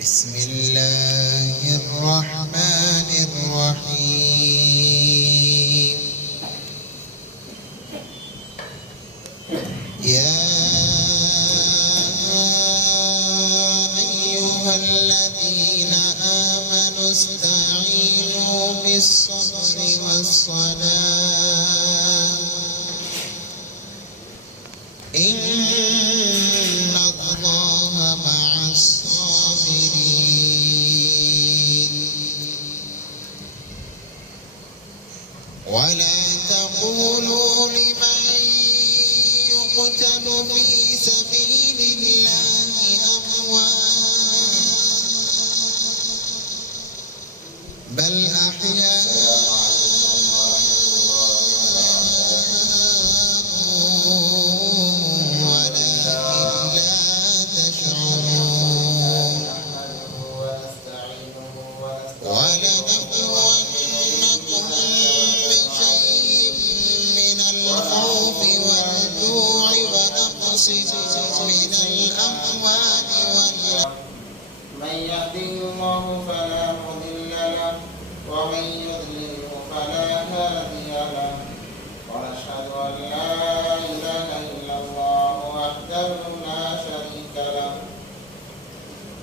بسم الله الرحمن الرحيم. يا أيها الذين آمنوا استعينوا بالصبر والصلاة إن الله مع الصابرين. ولا تقولوا لمن يقتل في سبيل الله أموات بل أحياء من يهده الله فلا مضل له ومن يضلل فلا هادي له ونشهد أن لا إله إلا الله وحده لا شريك له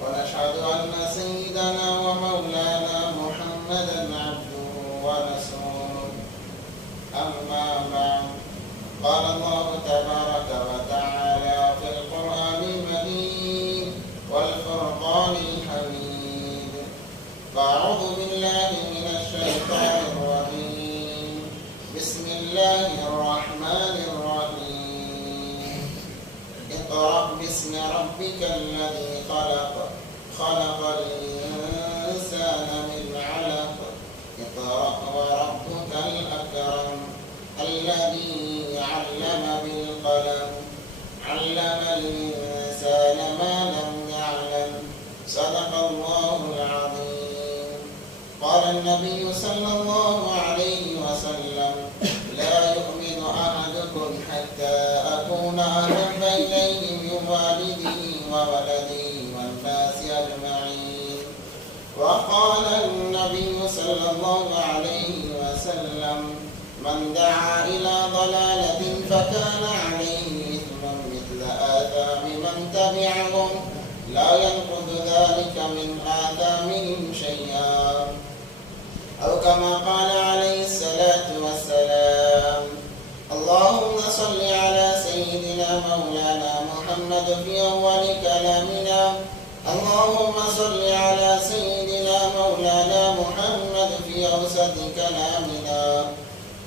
ونشهد أن سيدنا ومولانا محمدا عبده ورسوله أما بعد قال الله تبارك وتعالى في القرآن المجيد والفرقان الحميد فأعوذ بالله من الشيطان الرجيم بسم الله الرحمن الرحيم اقرأ باسم ربك الذي خلق خلق الإنسان من علق اقرأ وربك الأكرم الذي علم بالقلم علم الإنسان ما لم يعلم صدق الله العظيم. قال النبي صلى الله عليه وسلم لا يؤمن أحدكم حتى أكون أحب إليه من والده وولده والناس أجمعين. وقال النبي صلى الله عليه وسلم من دعا إلى ضلالة فكان عليه إثم مثل آثام من تبعهم لا ينقض ذلك من آثامهم شيئا أو كما قال عليه الصلاة والسلام. اللهم صل على سيدنا مولانا محمد في أول كلامنا. اللهم صل على سيدنا مولانا محمد في أوسط كلامنا.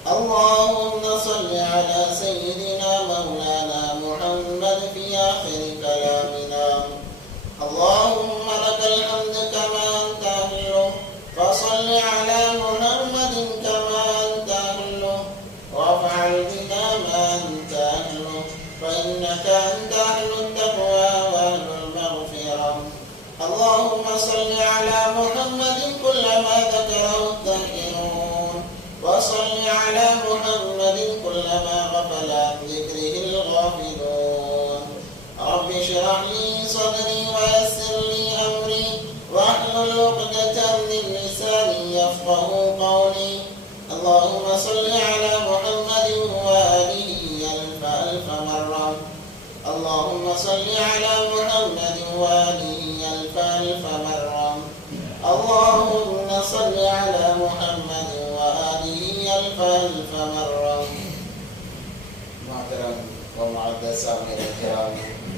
اللهم صل على سيدنا مولانا محمد في آخر كلامنا. اللهم لك الحمد كما أنت أهله فصل على محمد كما أنت أهله وافعل بنا ما أنت أهله فإنك أنت أهل التقوى وأهل المغفرة. اللهم صل على محمد كلما ذكره الذاكرون وصل على محمد كلما غفل عن ذكره الغافلون. رب اشرح لي صدري ويسر لي أمري واحلل عقدة من لساني يفقه قولي. اللهم صل على محمد وآله ألف ألف مرة. اللهم صل على محمد وآله ألف ألف مرة. اللهم صل على محمد وآله ألف ألف مرة. محترم ومعزز سامعین الکرام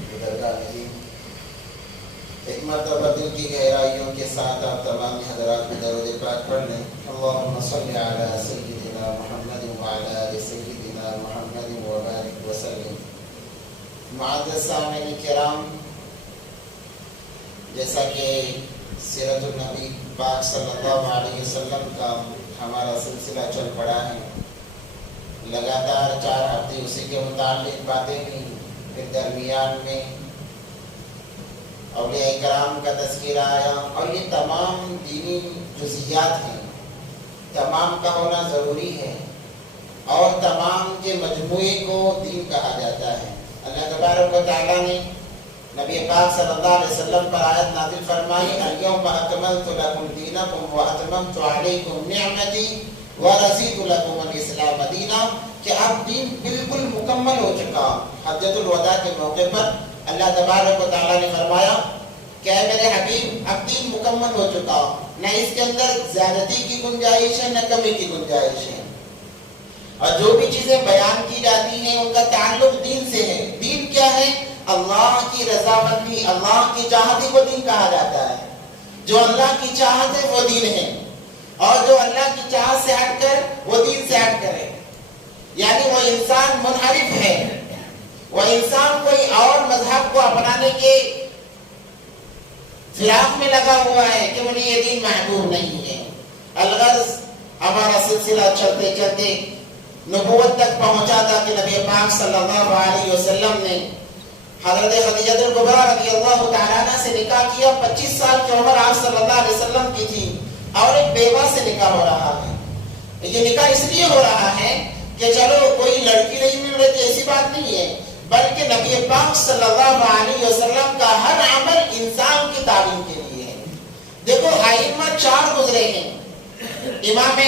بزرگان عظیم، ایک مرتبہ دل کی گہرائیوں کے ساتھ آپ تمام حضرات کو درود پاک پڑھ لیں. اللهم صل على سيدنا محمد وعلى آل سيدنا محمد وبارك وسلم. معزز سامعین الکرام، جیسا کہ سیرت النبی پاک صلی اللہ علیہ وسلم کا ہمارا سلسلہ چل پڑا ہے، لگاتار 4 ہفتے اسی کے متعلق باتیں ہوئی، پھر درمیان میں اولیاء کرام کا تذکرہ آیا، اور یہ تمام دینی جزیات ہیں، تمام کا ہونا ضروری ہے اور تمام کے مجموعے کو دین کہا جاتا ہے. اللہ تبارک و تعالیٰ نے نبی پاک صلی اللہ علیہ وسلم پر آیت نازل فرمائی الیوم اکملت لکم دینکم واتممت علیکم نعمتی ورضیت لکم الاسلام دینا، کہ اب دین بالکل مکمل ہو چکا۔ حجۃ الوداع کے موقع پر اللہ تبارک و تعالیٰ نے فرمایا کہ اے میرے حبیب اب دین مکمل ہو چکا، نہ اس کے اندر زیادتی کی گنجائش ہے نہ کمی کی گنجائش ہے، اور جو بھی چیزیں بیان کی جاتی ہیں ان کا تعلق دین سے ہے۔ دین کیا ہے؟ اللہ کی رضامندی، اللہ کی چاہت کو دین کہا جاتا ہے۔ جو اللہ کی چاہت ہے وہ دین ہے، اور جو اللہ کی چاہت سے ہٹ کر وہ دین سے ہٹ کرے، یعنی وہ انسان منحرف ہے، وہ انسان کوئی اور مذہب کو اپنانے کے فراق میں لگا ہوا ہے کہ مجھے یہ دین محبوب نہیں ہے۔ الغرض ہمارا سلسلہ چلتے چلتے نبوت تک پہنچا تھا کہ نبی پاک صلی اللہ علیہ وسلم نے حضرت خدیجہ الکبریٰ رضی اللہ تعالیٰ عنہ سے نکاح کیا۔ 25 سال کی عمر آپ صلی اللہ علیہ وسلم کی تھی، اور ایک بیوہ سے نکاح ہو رہا ہے۔ یہ نکاح اس لیے ہو رہا ہے کہ چلو کوئی لڑکی نہیں مل رہی تھی، ایسی بات نہیں ہے، بلکہ نبی پاک صلی اللہ علیہ وسلم کا ہر عمل انسان کی تعلیم کے لیے ہے۔ دیکھو ائمہ 4 گزرے ہیں، امام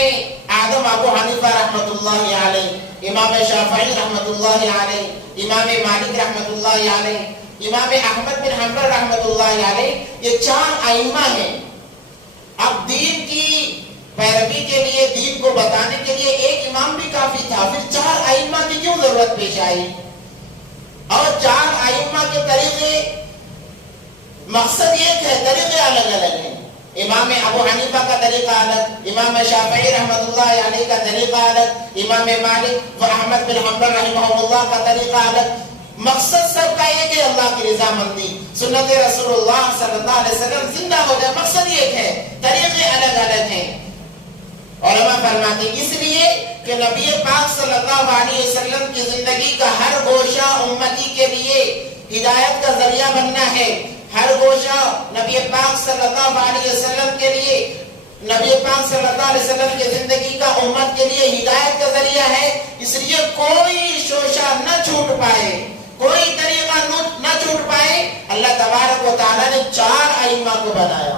اعظم ابو حنیفہ رحمۃ اللہ علیہ، امام شافعی رحمۃ اللہ علیہ، امام مالک رحمۃ اللہ علیہ، امام احمد بن حنبل رحمۃ اللہ علیہ، یہ 4 ائمہ ہیں۔ اب دین کی پیروی کے لیے، دین کو بتانے کے لیے ایک امام بھی کافی تھا، پھر 4 ائمہ کی کیوں ضرورت پیش آئی؟ اور 4 ائمہ کے طریقے، مقصد ایک ہے، طریقے الگ الگ ہیں۔ امام ابو حنیفہ کا طریقہ الگ، امام شافعی رحمۃ اللہ علیہ کا طریقہ الگ، امام مالک و احمد بن حنبل رحمہ اللہ کا طریقہ الگ۔ مقصد سب کا ایک ہے، اللہ کی رضامندی، سنت رسول اللہ صلی اللہ علیہ وسلم زندہ ہو جائے، مقصد ایک ہے، طریقے الگ الگ ہیں۔ علماء فرماتے ہیں اس لیے کہ نبی پاک صلی اللہ علیہ وسلم کی زندگی کا ہر گوشہ امتی کے لیے ہدایت کا ذریعہ بننا ہے، ہر گوشہ نبی پاک صلی اللہ علیہ وسلم کے لیے، نبی پاک صلی اللہ علیہ وسلم کی زندگی کا امت کے لیے ہدایت کا ذریعہ ہے۔ اس لیے کوئی شوشہ نہ چھوٹ پائے، کوئی طریقہ نہ چھوٹ پائے۔ اللہ تبارک و تعالیٰ نے 4 ائمہ کو بنایا۔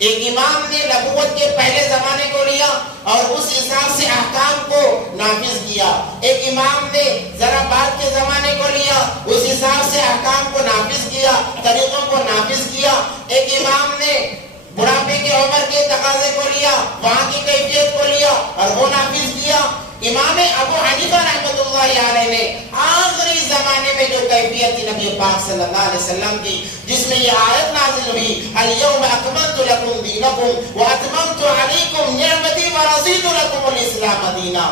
ایک امام نے نبوت کے پہلے زمانے کو لیا اور اس حساب سے احکام کو نافذ کیا، ایک امام نے ذرا بعد کے زمانے کو لیا، اس حساب سے احکام کو نافذ کیا، طریقوں کو نافذ کیا، ایک امام نے بڑھاپے کی عمر کے تقاضے کو لیا، وہاں کی کیفیت کو لیا اور وہ نافذ کیا۔ امام ابو حنیفہ رحمۃ اللہ علیہ نے آخری زمانے میں جو کیفیت تھی نبی پاک صلی اللہ علیہ وسلم کی، جس میں یہ آیت نازل ہوئی الیوم اکملت لکم دینکم واتممت علیکم نعمتی ورضیت لکم الاسلام دینا،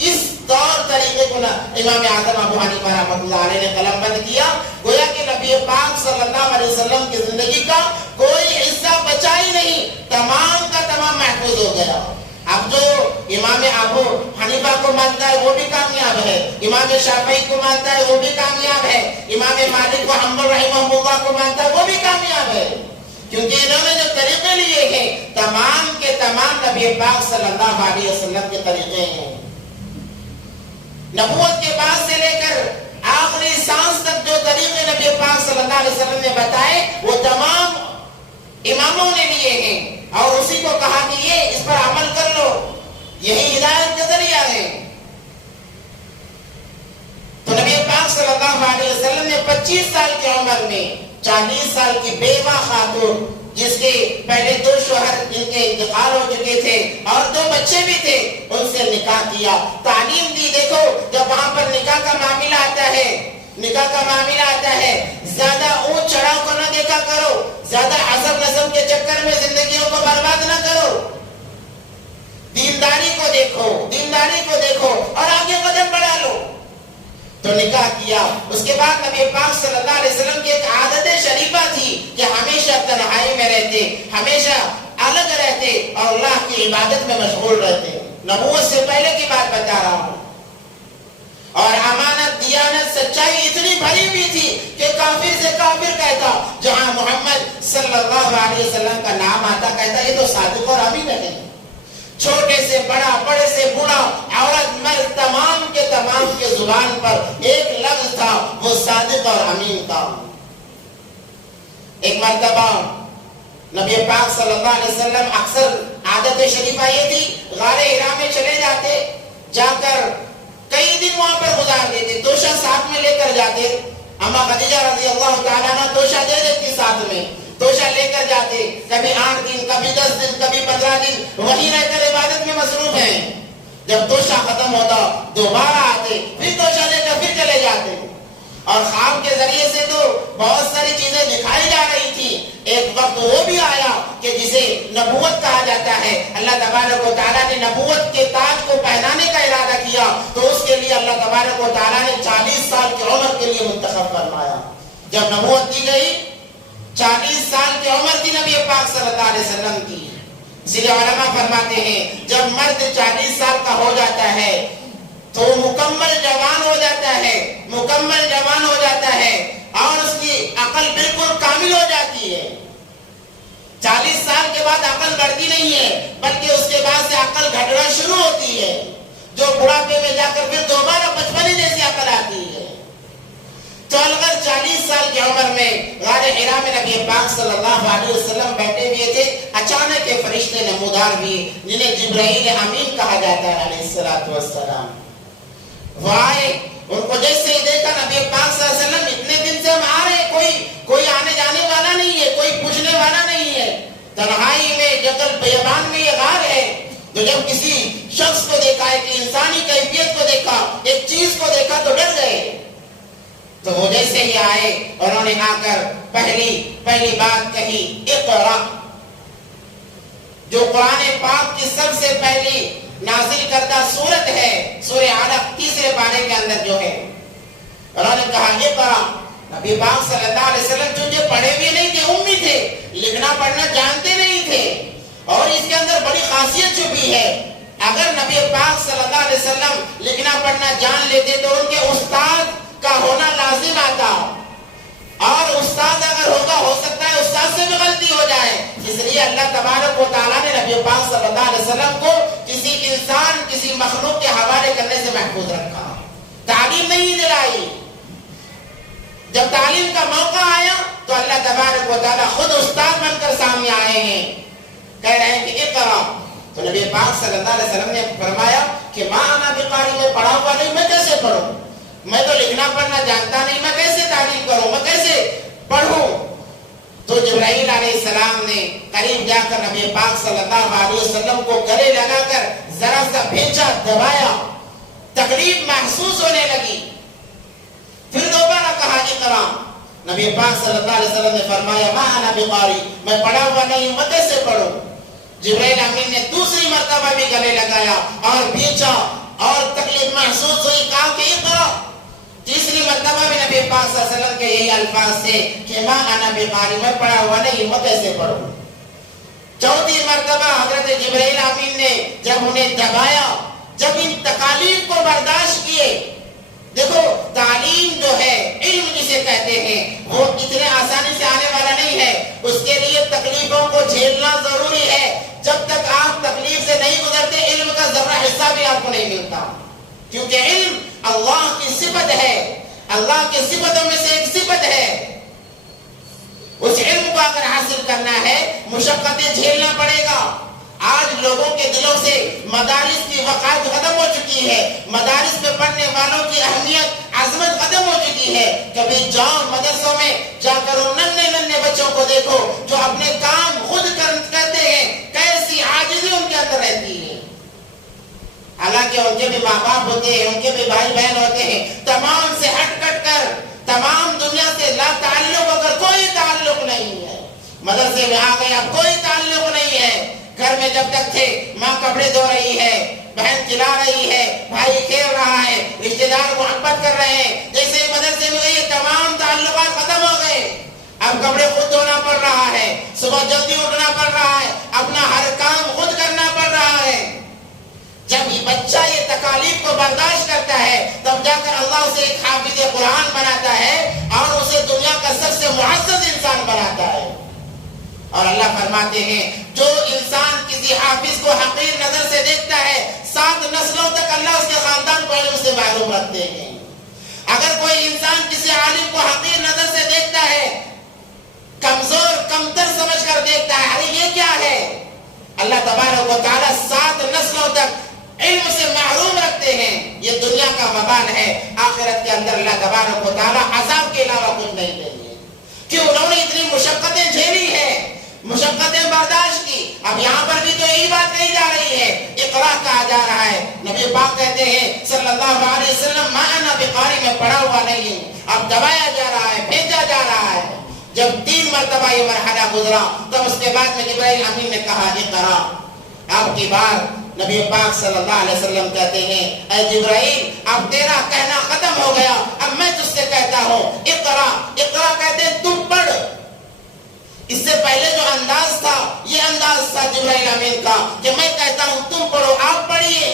اس طور طریقے کو امام اعظم ابو حنیفہ رحمۃ اللہ علیہ نے قلم بند کیا۔ گویا کہ نبی پاک صلی اللہ علیہ وسلم کی زندگی کا کوئی حصہ بچا ہی نہیں، تمام کا تمام محفوظ ہو گیا۔ اب جو امام ابو حنیفہ کو مانتا ہے وہ بھی کامیاب ہے، امام شافعی کو مانتا ہے وہ بھی کامیاب ہے، امام مالک و حنبل رحمہ اللہ کو مانتا ہے وہ بھی کامیاب ہے، کیونکہ انہوں نے جو طریقے لیے ہیں تمام کے تمام نبی پاک صلی اللہ علیہ وسلم کے طریقے ہیں۔ نبوت کے بعد سے لے کر آخری سانس تک جو طریقے نبی پاک صلی اللہ علیہ وسلم نے بتائے وہ تمام اماموں نے لیے ہیں، اور اسی کو کہا کہ یہ اس پر عمل کر لو، یہی ہدایت کا ذریعہ ہے۔ تو نبی پاک صلی اللہ علیہ وسلم نے 25 سال کی عمر میں 40 سال کی بیوہ خاتون، جس کے پہلے 2 شوہر جن کے انتقال ہو چکے تھے اور 2 بچے بھی تھے، ان سے نکاح کیا، تعلیم دی۔ دیکھو جب وہاں پر نکاح کا معاملہ آتا ہے، نکاح کا معاملہ آتا ہے، زیادہ اونچ چڑھاؤ کو نہ دیکھا کرو، زیادہ حسب نسب کے چکر میں زندگیوں کو برباد نہ کرو، دینداری کو دیکھو، دینداری کو دیکھو اور آگے قدم بڑھا لو۔ تو نکاح کیا۔ اس کے بعد نبی پاک صلی اللہ علیہ وسلم کی ایک عادت شریفہ تھی کہ ہمیشہ تنہائی میں رہتے، ہمیشہ الگ رہتے اور اللہ کی عبادت میں مشغول رہتے۔ نبوت سے پہلے کی بات بتا رہا ہوں۔ اور امانت، دیانت، سچائی اتنی بھری ہوئی تھی کہ کافر سے کافر کہتا، جہاں محمد صلی اللہ علیہ وسلم کا نام آتا کہتا یہ تو صادق اور امین ہے۔ چھوٹے سے بڑا، بڑے سے بوڑھا، عورت مرد، تمام کے زبان پر ایک لفظ تھا، وہ صادق اور امین تھا۔ ایک مرتبہ نبی پاک صلی اللہ علیہ وسلم اکثر عادت شریفہ یہ تھی غار حرا میں چلے جاتے، جا کر کئی دن وہاں پر گزار دیتے، توشہ ساتھ میں لے کر جاتے، اما خدیجہ رضی اللہ تعالیٰ عنہ توشہ دے دیتی ساتھ میں، توشہ لے کر جاتے، کبھی 8 دن، کبھی 10 دن، کبھی 15 دن وہیں رہ کر عبادت میں مصروف ہیں۔ جب توشہ ختم ہوتا دوبارہ آتے، پھر توشہ لے کر پھر چلے جاتے، اور خواب کے ذریعے سے تو بہت ساری چیزیں دکھائی جا رہی تھی۔ ایک وقت وہ بھی آیا کہ جسے نبوت کہا جاتا ہے، اللہ تبارک و تعالیٰ نے نبوت کے تاج کو پہنانے کا ارادہ کیا تو اس کے لیے اللہ تبارک و تعالیٰ نے 40 سال کی عمر کے لیے منتخب فرمایا۔ جب نبوت دی گئی 40 سال کی عمر تھی نبی پاک صلی اللہ علیہ وسلم کی، اسی لیے علماء فرماتے ہیں جب مرد 40 سال کا ہو جاتا ہے تو مکمل جوان ہو جاتا ہے، مکمل جوان ہو جاتا ہے اور اس کی عقل بالکل کامل ہو جاتی ہے۔ 40 سال کے بعد عقل بڑھتی نہیں ہے بلکہ اس کے بعد سے عقل گھٹنا شروع ہوتی ہے، جو بڑھاپے میں جا کر پھر دوبارہ بچپنے جیسی عقل آتی ہے۔ تو اگر 40 سال کی عمر میں غار حرا میں نبی پاک صلی اللہ علیہ وسلم بیٹھے ہوئے تھے، اچانک ایک فرشتے نمودار بھی جنہیں جبرائیل امین کہا جاتا ہے علیہ الصلوۃ والسلام، وہ آئے، ان کو جیسے ہی دیکھا نبی پاک صلی اللہ علیہ وسلم اتنے دن سے ہم آ رہے ہیں، کوئی آنے جانے والا نہیں ہے، کوئی پوچھنے والا نہیں ہے، تنہائی میں جنگل بیابان میں یہ غار ہے، تو جب کسی شخص کو دیکھا ہے کہ انسانی کیفیت کو دیکھا، ایک چیز کو دیکھا تو ڈر گئے۔ تو وہ جیسے ہی آئے انہوں نے آ کر پہلی بات کہی اقرا، جو قرآن پاک کی سب سے پہلی نازل کردہ سورت ہے، سورہ علق 3 پارے کے اندر جو ہے، انہوں نے کہا اقرا۔ نبی پاک صلی اللہ علیہ وسلم جو پڑھے بھی نہیں تھے، امی تھے، لکھنا پڑھنا جانتے نہیں تھے، اور اس کے اندر بڑی خاصیت چھپی ہے، اگر نبی پاک صلی اللہ علیہ وسلم لکھنا پڑھنا جان لیتے تو ان کے استاد کا ہونا لازم آتا، اور استاد اگر ہوگا ہو سکتا ہے استاد سے بھی غلطی ہو جائے، اس لیے اللہ تبارک و تعالیٰ نے نبی پاک صلی اللہ علیہ وسلم کو کسی انسان، کسی مخلوق کے حوالے کرنے سے محفوظ رکھا، تعلیم نہیں دلائی۔ جب تعلیم کا موقع آیا تو اللہ تبارک و تعالیٰ خود استاد بن کر سامنے آئے ہیں، کہہ رہے ہیں کہ اقرا۔ تو نبی پاک صلی اللہ علیہ وسلم نے فرمایا کہ ما انا بقاری، میں پڑھا ہوا نہیں، میں کیسے پڑھوں، میں تو لکھنا پڑھنا جانتا نہیں، میں کیسے تعلیم کروں، میں کیسے پڑھوں۔ تو جبرائیل علیہ السلام نے قریب جا کر نبی پاک صلی اللہ علیہ وسلم کو گلے لگا کر ذرا سا بھیجا، دبایا، تکلیف محسوس ہونے لگی، پھر دوبارہ کہا اقرا۔ نبی پاک صلی اللہ علیہ وسلم نے فرمایا ما انا بقاری، میں پڑھا ہوا نہیں، میں کیسے پڑھوں۔ جبرائیل امین نے دوسری مرتبہ بھی گلے لگایا اور بھیجا اور تکلیف محسوس ہوئی، کہا کہ اقرا۔ تیسری مرتبہ بھی نبی پاک صلی اللہ علیہ وسلم کے یہی الفاظ تھے کہ ما انا بقاری، میں پڑھا ہوا نہیں، میں کیسے پڑھوں۔ چوتھی مرتبہ حضرت جبرائیل امین نے جب انہیں دبایا، جب ان تکالیف کو برداشت کیے، دیکھو تعلیم جو ہے، علم جسے کہتے ہیں، وہ اتنے آسانی سے آنے والا نہیں ہے، اس کے لیے تکلیفوں کو جھیلنا ضروری ہے۔ جب تک آپ تکلیف سے نہیں گزرتے علم کا ذرہ حصہ بھی آپ کو نہیں ملتا، کیونکہ علم اللہ کی صفت ہے، اللہ کی صفتوں میں سے ایک صفت ہے۔ اس علم کو اگر حاصل کرنا ہے مشقتیں جھیلنا پڑے گا۔ آج لوگوں کے دلوں سے مدارس کی وقار ختم ہو چکی ہے، مدارس میں پڑھنے والوں کی اہمیت، عظمت ختم ہو چکی ہے۔ کبھی جاؤ مدرسوں میں جا کر ان ننھے بچوں کو دیکھو جو اپنے کام خود کرتے ہیں، کیسی عاجزی ان کے اندر رہتی ہے۔ حالانکہ ان کے بھی ماں باپ ہوتے ہیں، ان کے بھی بھائی بہن ہوتے ہیں، تمام سے ہٹ کٹ کر، تمام دنیا سے لا تعلق ہو کر کوئی تعلق نہیں ہے۔ مدرسے میں آ گئے اب کوئی تعلق نہیں ہے۔ گھر میں جب تک تھے ماں کپڑے دھو رہی ہے، بہن کھلا رہی ہے، بھائی کھیل رہا ہے، رشتے دار محبت کر رہے ہیں، جیسے ہی مدرسے میں یہ تمام تعلقات ختم ہو گئے، اب کپڑے خود دھونا پڑ رہا ہے، صبح جلدی اٹھنا پڑ رہا ہے، اپنا ہر کام خود کرنا پڑ رہا ہے۔ جب یہ بچہ یہ تکالیف کو برداشت کرتا ہے تب جا کر اللہ اسے ایک حافظ قرآن بناتا ہے اور اسے دنیا کا سب سے معزز انسان بناتا ہے۔ اور اللہ فرماتے ہیں جو انسان کسی حافظ کو حقیر نظر سے دیکھتا ہے 7 نسلوں تک اللہ اس کے خاندان کو علم سے معلوم رکھتے ہیں۔ اگر کوئی انسان کسی عالم کو حقیر نظر سے دیکھتا ہے کمزور کمتر سمجھ کر دیکھتا ہے، ارے یہ کیا ہے؟ اللہ تبارک و تعالیٰ 7 نسلوں تک علم سے محروم رکھتے ہیں، یہ دنیا کا وبال ہے، آخرت کے اندر اللہ تبارک و تعالیٰ عذاب کے علاوہ کچھ نہیں دیں گے، کہ انہوں نے اتنی مشقتیں جھیلی ہیں، مشقتیں برداشت کی۔ اب یہاں پر بھی تو یہی بات کہی جا رہی ہے، اقرا کہا جا رہا ہے، نبی پاک کہتے ہیں صلی اللہ علیہ وسلم ما انا بقاری، میں پڑھا ہوا نہیں ہوں، اب دبایا جا رہا ہے، بھیجا جا رہا ہے۔ جب 3 مرتبہ یہ مرحلہ گزرا تب اس کے بعد میں جبرائیل امین نے کہا اقرا۔ اب کی بار نبی پاک صلی اللہ علیہ وسلم کہتے ہیں اے جبرائیل اب تیرا کہنا ختم ہو گیا، اب میں تجھ سے کہتا ہوں اقرا۔ اقرا کہتے ہیں تم پڑھ۔ اس سے پہلے جو انداز تھا یہ انداز تھا جبرائیل امین کا کہ میں کہتا ہوں تم پڑھو، آپ پڑھیے،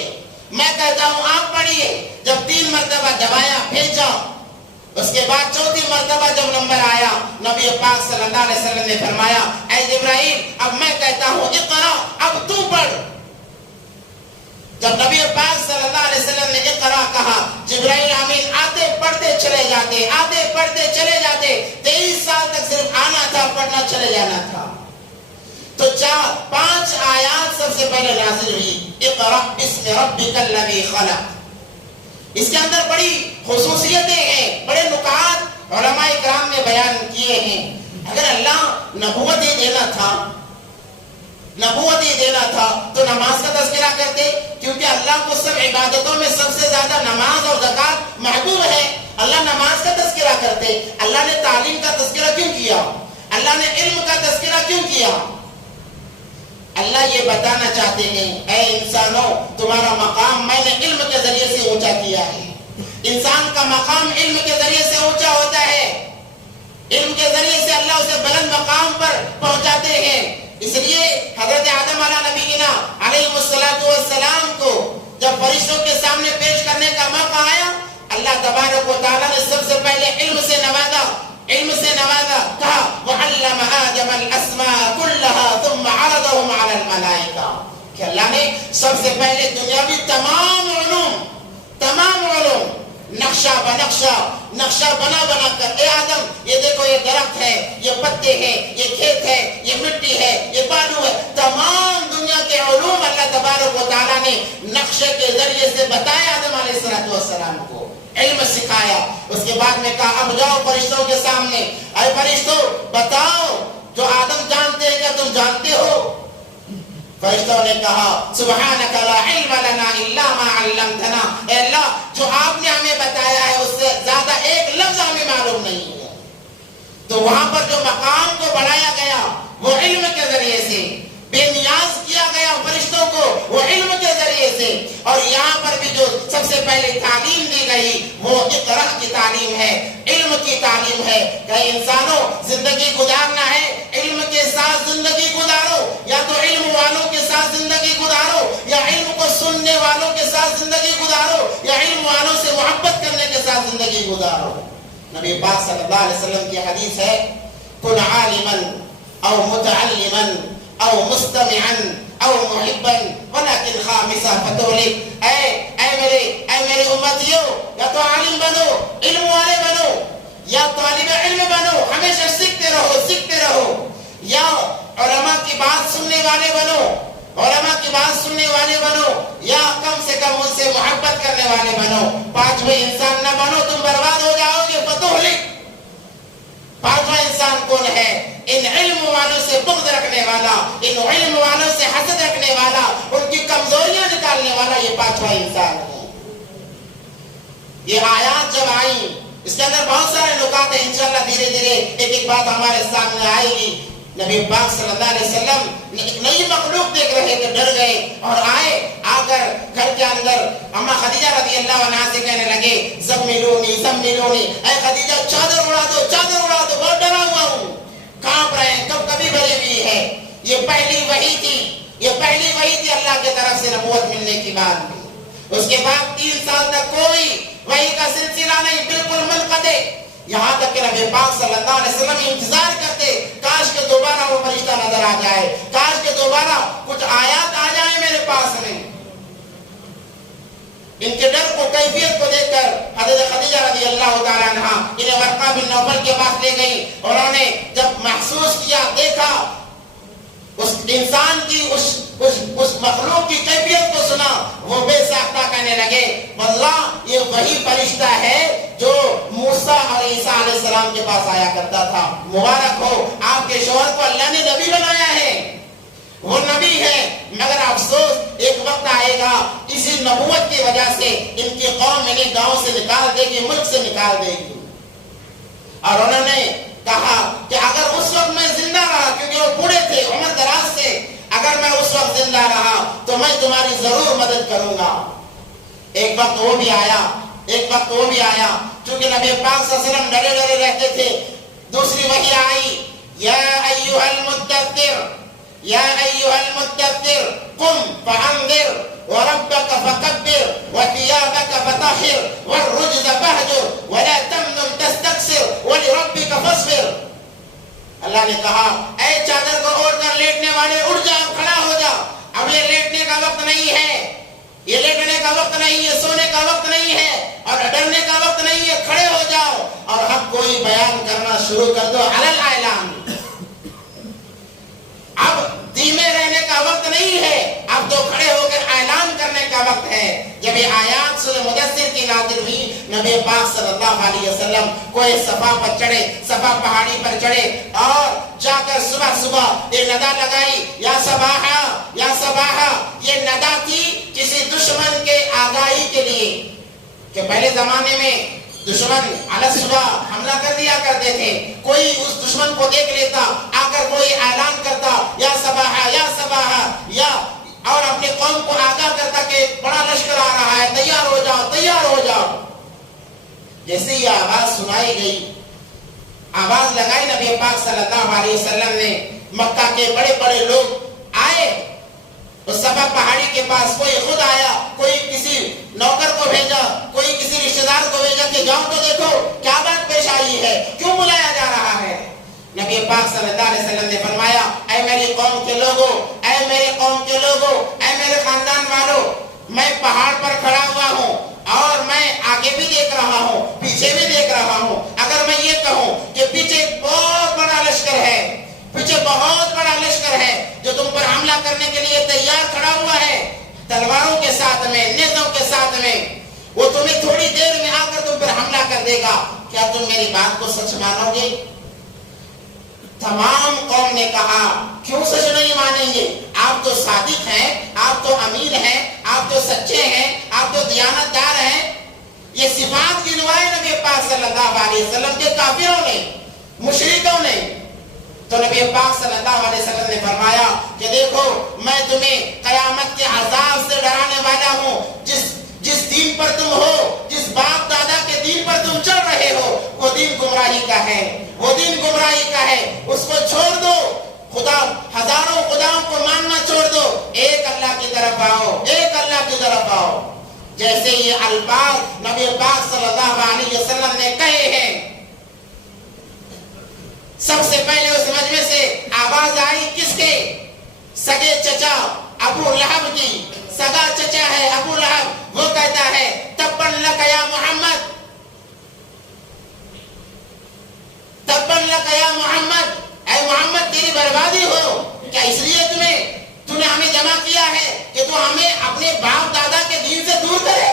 میں کہتا ہوں آپ پڑھیے۔ جب 3 مرتبہ دبایا، بھیجا، اس کے بعد 4تھی مرتبہ جب نمبر آیا نبی پاک صلی اللہ علیہ وسلم نے فرمایا اے جبرائیل اب میں کہتا ہوں اقرا، اب تو پڑھ۔ جب نبی پاک صلی اللہ علیہ وسلم نے اقرا کہا، جبرائیل امین آتے پڑھتے چلے جاتے، آتے پڑھتے چلے جاتے۔ 23 سال تک صرف آنا تھا، پڑھنا چلے جانا تھا۔ تو 5 آیات سب سے پہلے نازل ہوئی، اقرا بسم ربک الذی خلق۔ اس کے اندر بڑی خصوصیتیں ہیں، بڑے نکات علماء اکرام نے بیان کیے ہیں۔ اگر اللہ نبوت ہی دینا تھا تو نماز کا تذکرہ کرتے، کیونکہ اللہ کو سب عبادتوں میں سب سے زیادہ نماز اور زکوٰۃ محبوب ہے، اللہ نماز کا تذکرہ کرتے۔ اللہ نے تعلیم کا تذکرہ کیوں کیا؟ اللہ نے علم کا تذکرہ کیوں کیا؟ اللہ یہ بتانا چاہتے ہیں اے انسانوں تمہارا مقام میں نے علم کے ذریعے سے اونچا کیا ہے۔ انسان کا مقام علم کے ذریعے سے اونچا ہوتا ہے، علم کے ذریعے سے اللہ اسے بلند مقام پر پہنچاتے ہیں۔ اس لیے حضرت آدم علیہ نبینا علیہ السلام کو جب فرشتوں کے سامنے پیش کرنے کا موقع آیا، اللہ تبارک و تعالیٰ نے سب سے پہلے علم سے نوازا، کہا وعلم آدم الاسماء كلها ثم عرضهم على الملائکہ، کہ اللہ نے سب سے پہلے دنیاوی تمام علوم نقشہ بنا کر، اے آدم یہ دیکھو یہ درخت ہے، یہ پتے ہیں، یہ کھیت ہے، یہ مٹی ہے، یہ بالو ہے، تمام دنیا کے علوم اللہ تبارک و تعالیٰ نے نقشے کے ذریعے سے بتایا آدم علیہ السلام کو، علم سکھایا۔ اس کے بعد میں کہا اب جاؤ فرشتوں کے سامنے، اے فرشتوں بتاؤ جو آدم جانتے ہیں کیا تم جانتے ہو؟ فرشتوں نے کہا سبحانک لا علم لنا الا ما علمتنا، اے اللہ جو آپ نے ہمیں بتایا ہے اس سے زیادہ ایک لفظ ہمیں معلوم نہیں ہے۔ تو وہاں پر جو مقام کو بڑھایا گیا وہ علم کے ذریعے سے، بے نیاز کیا گیا فرشتوں کو وہ علم کے ذریعے سے۔ اور یہاں پر بھی جو سب سے پہلے تعلیم دی گئی وہ اقرا کی تعلیم ہے، علم کی تعلیم ہے کہ انسانوں زندگی گزارنا ہے علم کے ساتھ زندگی گزارو، یا تو علم والوں کے ساتھ زندگی گزارو، یا علم کو سننے والوں کے ساتھ زندگی گزارو، یا علم والوں سے محبت کرنے کے ساتھ زندگی گزارو۔ نبی پاک صلی اللہ علیہ وسلم کی حدیث ہے کن عالما او متعلما او مستمعا او محبا ولكن خامسا فتهلك، اے میرے امتیوں یا تو عالم بنو، علم والے بنو، یا طالب علم بنو، ہمیشہ سیکھتے رہو، یا علماء کی بات سننے والے بنو، یا کم سے کم ان سے محبت کرنے والے بنو۔ 5واں انسان نہ بنو، تم برباد ہو جاؤ گے۔ فتهلك 5واں انسان کون ہے؟ ان علم والوں سے بغض رکھنے والا، ان علم والوں سے حسد رکھنے والا، ان کی کمزوریاں نکالنے والا، یہ 5واں انسان ہے۔ یہ آیات جب آئی اس کے اندر بہت سارے نکات ہیں، انشاءاللہ دھیرے دھیرے ایک بات ہمارے سامنے آئے گی۔ نبی پاک صلی اللہ علیہ وسلم ایک نئی مخلوق دیکھ رہے تھے، ڈر گئے اور آ کر گھر کے اندر اما خدیجہ رضی اللہ عنہا سے کہنے لگے زملونی، اے خدیجہ چادر اڑا دو، بہت ڈرا ہوا ہوں، کانپ رہے ہیں، کبھی بھری ہوئی ہے۔ یہ پہلی وحی تھی اللہ کی طرف سے نبوت ملنے کی بعد بھی۔ اس کے بعد 3 سال تک کوئی وحی کا سلسلہ نہیں، بالکل منقطع، یہاں تک کہ نبی پاک صلی اللہ علیہ وسلم انتظار کرتے کاش کہ دوبارہ وہ فرشتہ نظر آ جائے، کاش کہ دوبارہ کچھ آیات آ جائیں میرے پاس میں۔ ان کے ڈر کو کیفیت کو دیکھ کر حضرت خدیجہ رضی اللہ تعالیٰ عنہا انہیں ورقہ بن نوفل کے پاس لے گئی. انہوں نے جب محسوس کیا، دیکھا، اس انسان کی اس مخلوق کی کیفیت کو سنا، وہ بے ساختہ کہنے لگے واللہ یہ وہی فرشتہ ہے جو موسیٰ اور عیسیٰ علیہ السلام کے پاس آیا کرتا تھا. مبارک ہو آپ کے شوہر کو اللہ نے نبی بنایا ہے. وہ نبی ہے، مگر افسوس ایک وقت آئے گا اسی نبوت کی وجہ سے ان کی قوم انہیں گاؤں سے نکال دے گی، ملک سے نکال دے گی. اور انہوں نے کہا کہ اگر اس وقت میں زندہ رہا، کیونکہ وہ بوڑھے تھے عمر دراز سے، اگر میں اس وقت زندہ رہا تو میں تمہاری ضرور مدد کروں گا. ایک وقت وہ بھی آیا چونکہ نبی پاک صلی اللہ علیہ وسلم ڈرے ڈرے رہتے تھے. دوسری وحی آئی، یا ایھا المدثر قم فانذر وربك فكبر وثيابك فطهر والرجز فاهجر ولا تمنن تستكثر ولربك فاصبر. اللہ نے کہا اے چادر کو اوڑھ کر لیٹنے والے اٹھ جاؤ، کھڑا ہو جاؤ. اب یہ لیٹنے کا وقت نہیں ہے، یہ لیٹنے کا وقت نہیں ہے، سونے کا وقت نہیں ہے اور ڈرنے کا وقت نہیں ہے. کھڑے ہو جاؤ اور حق کوئی بیان کرنا شروع کر دو. علی الاعلان. اب دھیمے رہنے کا وقت نہیں ہے، اب تو کھڑے ہو کر اعلان کرنے کا وقت ہے. جب یہ آیات سورہ مدثر کی نازل ہوئی، نبی پاک صلی اللہ علیہ وسلم کوئی صفا پر چڑھے، صفا پہاڑی پر چڑھے اور جا کر صبح صبح یہ ندا لگائی، یا صباحا یا صباحا. یہ ندا تھی کسی دشمن کے آگاہی کے لیے کہ پہلے زمانے میں دشمن علیہ صبح حملہ کر دیا کرتے تھے. کوئی اس دشمن کو دیکھ لیتا، آ کر کوئی اعلان کرتا یا صباحا یا صباحا، یا اور اپنے قوم کو آگاہ کرتا کہ بڑا لشکر آ رہا ہے، تیار ہو جاؤ تیار ہو جاؤ. جیسے یہ آواز سنائی گئی، آواز لگائی نبی پاک صلی اللہ علیہ وسلم نے، مکہ کے بڑے بڑے لوگ آئے اس صفا پہاڑی کے پاس. کوئی خود آیا، کوئی کسی نوکر کو بھیجا، کوئی کسی رشتہ دار کو بھیجا کہ جاؤ تو دیکھو کیا بات پیش آئی ہے، کیوں بلایا جا رہا ہے. نبی پاک صلی اللہ علیہ وسلم نے فرمایا اے میری قوم کے لوگوں، اے میرے قوم کے لوگوں، اے میرے خاندان والوں، میں پہاڑ پر کھڑا ہوا ہوں اور میں آگے بھی دیکھ رہا ہوں، پیچھے بھی دیکھ رہا ہوں. اگر میں یہ کہوں کہ پیچھے بہت بڑا لشکر ہے، پیچھے بہت بڑا لشکر ہے جو تم پر حملہ کرنے کے لیے تیار کھڑا ہوا ہے، تلواروں کے ساتھ میں، نیزوں کے ساتھ میں، وہ تمہیں تھوڑی دیر میں آ کر تم پر حملہ کر دے گا، کیا تم میری بات کو سچ مانو گے؟ تمام قوم نے کہا کیوں سچ نہیں مانیں گے؟ آپ تو صادق ہیں، آپ تو امین ہیں، آپ تو سچے ہیں، آپ تو دیانتدار ہیں. یہ صفات گنوائے نبی پاک صلی اللہ علیہ وسلم کے کافروں نے، مشرکوں نے. تو نبی پاک صلی اللہ علیہ وسلم نے فرمایا کہ دیکھو میں تمہیں قیامت کے عذاب سے ڈرانے والا ہوں. جس دین پر تم ہو، جس باپ دادا کے دین پر تم چل رہے ہو، وہ دین گمراہی کا ہے، وہ دین گمراہی کا ہے. اس کو چھوڑ دو، خدا ہزاروں خداؤں کو ماننا چھوڑ دو، ایک اللہ کی طرف آؤ، ایک اللہ کی طرف آؤ. جیسے یہ الفاظ نبی پاک صلی اللہ علیہ وسلم نے کہے ہیں، سب سے پہلے اس مجمع سے آواز آئی کس کے؟ سگے چچا ابو لہب کی. سگا چچا ہے ابو لہب، وہ کہتا ہے تبن لک یا محمد، تبن لک یا محمد، اے محمد تیری بربادی ہو. کیا اس لیے تو نے ہمیں جمع کیا ہے کہ تو ہمیں اپنے باپ دادا کے دین سے دور کرے؟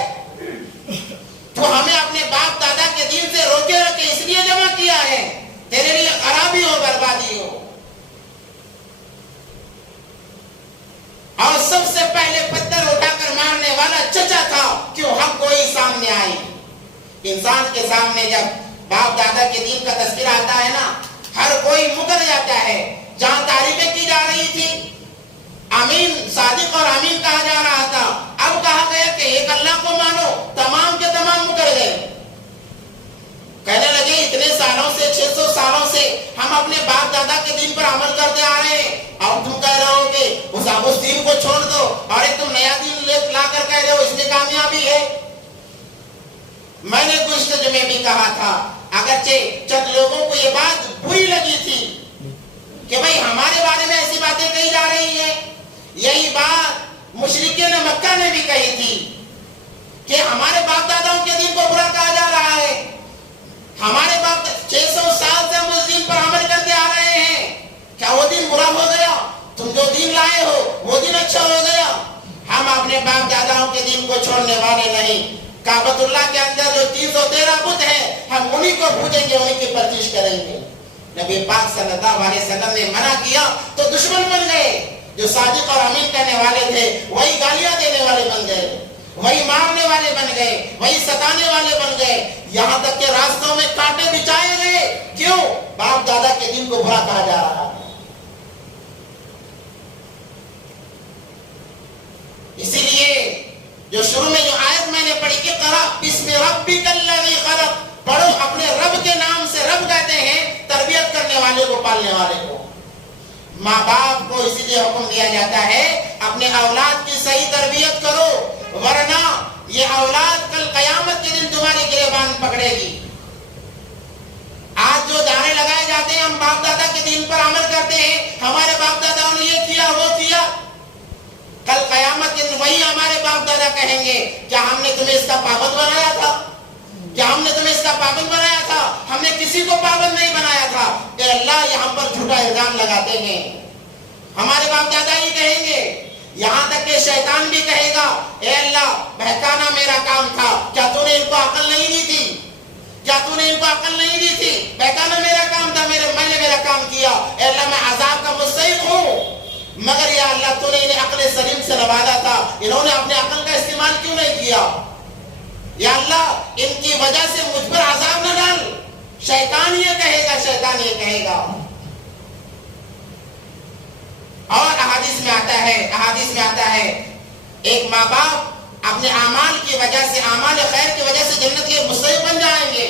تو ہمیں اپنے باپ دادا کے دین سے روکے رکھے، اس لیے جمع کیا ہے؟ تیرے لیے خرابی ہو، بربادی ہو. اور سب سے پہلے پتھر اٹھا کر مارنے والا چچا تھا. کیوں؟ حق کوئی سامنے آئی. انسان کے سامنے جب باپ دادا کے دین کا تذکرہ آتا ہے نا، ہر کوئی مکر جاتا ہے. جہاں تعریفیں کی جا رہی تھی، امین صادق اور امین کہا جا رہا تھا، اب کہا گیا کہ ایک اللہ کو مانو، تمام کے تمام مکر گئے. کہنے لگے اتنے سالوں سے، 600 سالوں سے ہم اپنے باپ دادا کے دین پر عمل کرتے آ رہے ہیں، اور تم کہہ رہے ہو کہ اس دین کو چھوڑ دو، اور ایک تم نیا دین لا کر کہہ رہے ہو اس میں کامیابی ہے. میں نے گزشتہ جمعے بھی کہا تھا، اگرچہ چند لوگوں کو یہ بات بری لگی تھی کہ بھائی ہمارے بارے میں ایسی باتیں کہی جا رہی ہیں، یہی بات مشرکین مکہ نے بھی کہی تھی کہ ہمارے باپ داداؤں کے دین کو برا کہا جا رہا ہے. ہمارے باپ 600 سال سے ہم اس دین پر عمل کرتے آ رہے ہیں. کیا وہ دین برا ہو گیا؟ تم جو دین لائے ہو وہ دین اچھا ہو گیا؟ ہم اپنے باپ داداؤں کے دین کو چھوڑنے والے نہیں. کعبۃ اللہ کے اندر جو 313 بت ہیں ہم انہی کو پوجیں گے, انہی کی پرستش کریں گے. نبی پاک صلی اللہ علیہ وسلم نے منع کیا تو دشمن بن گئے. جو صادق اور امین کہنے والے تھے وہی گالیاں دینے والے بن گئے, وہی مارنے والے بن گئے, وہی ستانے والے بن گئے. یہاں تک کہ راستوں میں کانٹے بچھائے گئے. کیوں؟ باپ دادا کے دین کو برا کہا جا رہا ہے. اسی لیے جو شروع میں جو آیت میں نے پڑھی کہ اقرأ بسم ربک الذی خلق, پڑھو اپنے رب کے نام سے. رب کہتے ہیں تربیت کرنے والے کو, پالنے والے کو. ماں باپ کو اسی لیے حکم دیا جاتا ہے اپنے اولاد کی صحیح تربیت کرو, ورنہ یہ اولاد کل قیامت کے دن تمہاری گریبان پکڑے گی. آج جو دعوے لگائے جاتے ہیں ہم باپ دادا کے دین پر عمل کرتے ہیں, ہمارے باپ داداؤں نے یہ کیا وہ کیا, کل قیامت کے دن وہی ہمارے باپ دادا کہیں گے کیا ہم نے تمہیں اس کا پابند بنایا تھا؟ کیا ہم نے تمہیں اس کا پابند بنایا تھا؟ ہم نے کسی کو پابند نہیں بنایا تھا. کہ اللہ یہ ہم پر جھوٹا الزام لگاتے ہیں. ہمارے باپ دادا ہی کہیں گے. یہاں تک کہ شیطان بھی کہے گا اے اللہ بہکانا میرا کام تھا, کیا تو نے ان کو عقل نہیں دی تھی؟ کیا تو نے ان کو عقل نہیں دی تھی؟ بہکانا میرا کام تھا, میں نے میرا کام کیا. اے اللہ میں عذاب کا مستحق ہوں, مگر یا اللہ تو نے انہیں عقل سلیم سے نوازا تھا, انہوں نے اپنے عقل کا استعمال کیوں نہیں کیا؟ یا اللہ ان کی وجہ سے مجھ پر عذاب نہ ڈال. شیطان یہ کہے گا, شیطان یہ کہے گا. اور احادیث میں آتا ہے ایک ماں باپ اپنے اعمال کی وجہ سے, اعمال خیر کی وجہ سے جنت کے مستحق بن جائیں گے.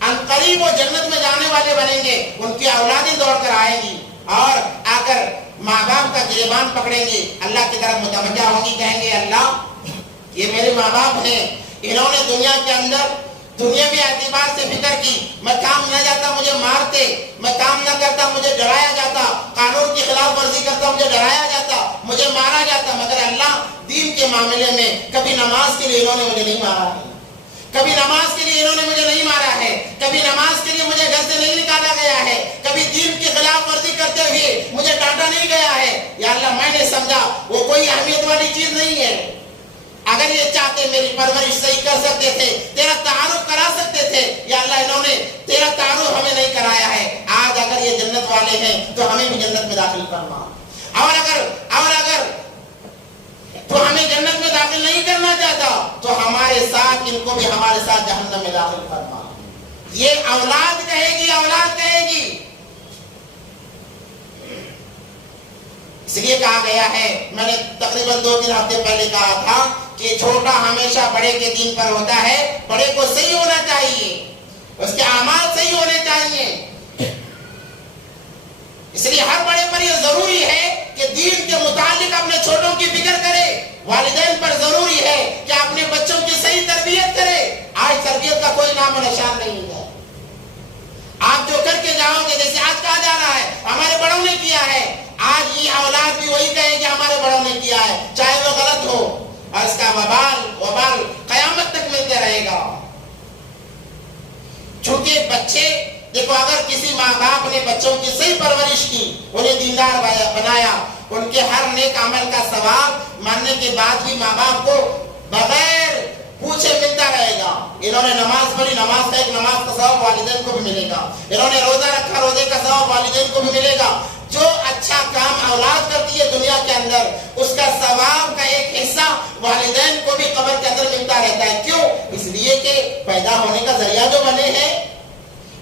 ان قریب وہ جنت میں جانے والے بنیں گے, ان کی اولادیں دوڑ کر آئیں گی اور آ کر ماں باپ کا گریبان پکڑیں گے, اللہ کی طرف متوجہ ہوں گی, کہیں گے اللہ یہ میرے ماں باپ ہیں, انہوں نے دنیا کے اندر دنیاوی اعتبار سے فکر کی. میں کام نہ جاتا مجھے مارتے, میں کام نہ کرتا مجھے ڈرایا جاتا, قانون کی خلاف ورزی کرتا مجھے ڈرایا جاتا, مجھے مارا جاتا, مگر اللہ دین کے معاملے میں کبھی نماز کے لیے انہوں نے مجھے نہیں مارا ہے, کبھی نماز کے لیے انہوں نے مجھے نہیں مارا ہے, کبھی نماز کے لیے مجھے گھر سے نہیں نکالا گیا ہے, کبھی دین کی خلاف ورزی کرتے ہوئے مجھے ڈانٹا نہیں گیا ہے. یا اللہ میں نے سمجھا وہ کوئی اہمیت والی چیز نہیں ہے. اگر یہ چاہتے میری پرورش صحیح کر سکتے تھے, تیرا تعارف کرا سکتے تھے, یا اللہ انہوں نے تیرا تعارف ہمیں نہیں کرایا ہے. آج اگر یہ جنت والے ہیں تو ہمیں بھی جنت میں داخل کرنا, اور اگر تو ہمیں جنت میں داخل نہیں کرنا چاہتا تو ہمارے ساتھ ان کو بھی ہمارے ساتھ جہنم میں داخل کرنا. یہ اولاد کہے گی, اولاد کہے گی. اس لیے کہا گیا ہے, میں نے تقریباً 2-3 ہفتے پہلے کہا تھا کہ چھوٹا ہمیشہ بڑے کے دین پر ہوتا ہے. بڑے کو صحیح ہونا چاہیے, اس کے اعمال صحیح ہونے چاہیے. اس لیے ہر بڑے پر یہ ضروری ہے کہ دین کے متعلق اپنے چھوٹوں کی فکر کرے. والدین پر ضروری ہے کہ اپنے بچوں کی صحیح تربیت کرے. آج تربیت کا کوئی نام و نشان نہیں ہے. آپ جو کر کے جاؤ گے, جیسے آج کہا جا رہا ہے ہمارے بڑوں نے کیا ہے, آج یہ اولاد بھی وہی کہے کہ ہمارے بڑوں نے کیا ہے, چاہے وہ غلط ہو, اور اس کا وبال قیامت تک ملتے رہے گا. چونکہ بچے دیکھو, اگر کسی ماں باپ نے بچوں کی صحیح پرورش کی, انہیں دیندار بنایا, ان کے ہر نیک عمل کا ثواب ماننے کے بعد بھی ماں باپ کو بغیر پوچھے ملتا رہے گا. انہوں نے نماز پڑھی, نماز کا ایک نماز کا ثواب والدین کو بھی ملے گا. انہوں نے روزہ رکھا, روزے کا ثواب والدین کو بھی ملے گا. جو اچھا کام اولاد کرتی ہے دنیا کے اندر, اس کا ثواب کا ایک حصہ والدین کو بھی قبر کے اندر ملتا رہتا ہے. کیوں؟ اس لیے کہ پیدا ہونے کا ذریعہ جو بنے ہیں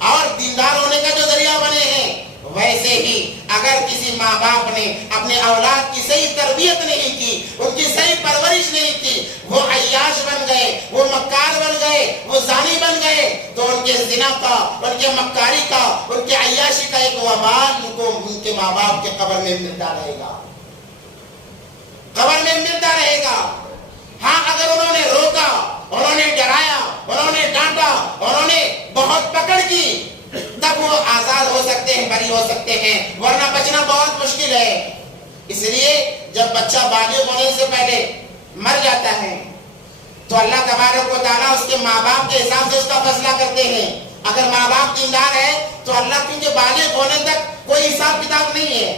اور دیندار ہونے کا جو ذریعہ بنے ہیں, ویسے ہی اگر کسی ماں باپ نے اپنے اولاد کی صحیح تربیت نہیں کی, ان کی صحیح پرورش نہیں کی, وہ عیاش بن گئے, وہ مکار بن گئے, وہ زانی بن گئے, تو ان کے زنا کا, ان کے مکاری کا, ان کے عیاشی کا ایک وبال ان کو ان کے ماں باپ کے قبر میں ملتا رہے گا, قبر میں ملتا رہے گا. ہاں اگر انہوں نے روکا, انہوں نے ڈرایا, انہوں نے ڈانٹا, انہوں نے بہت پکڑ کی, تب وہ آزاد ہو سکتے ہیں, بری ہو سکتے ہیں, ورنہ بچنا بہت مشکل ہے. اس لیے جب بچہ بالغ ہونے سے پہلے مر جاتا ہے تو اللہ تبارک و تعالیٰ اس کے ماں باپ کے حساب سے اس کا فیصلہ کرتے ہیں. اگر ماں باپ دیندار ہے تو اللہ کیونکہ بالغ ہونے تک کوئی حساب کتاب نہیں ہے.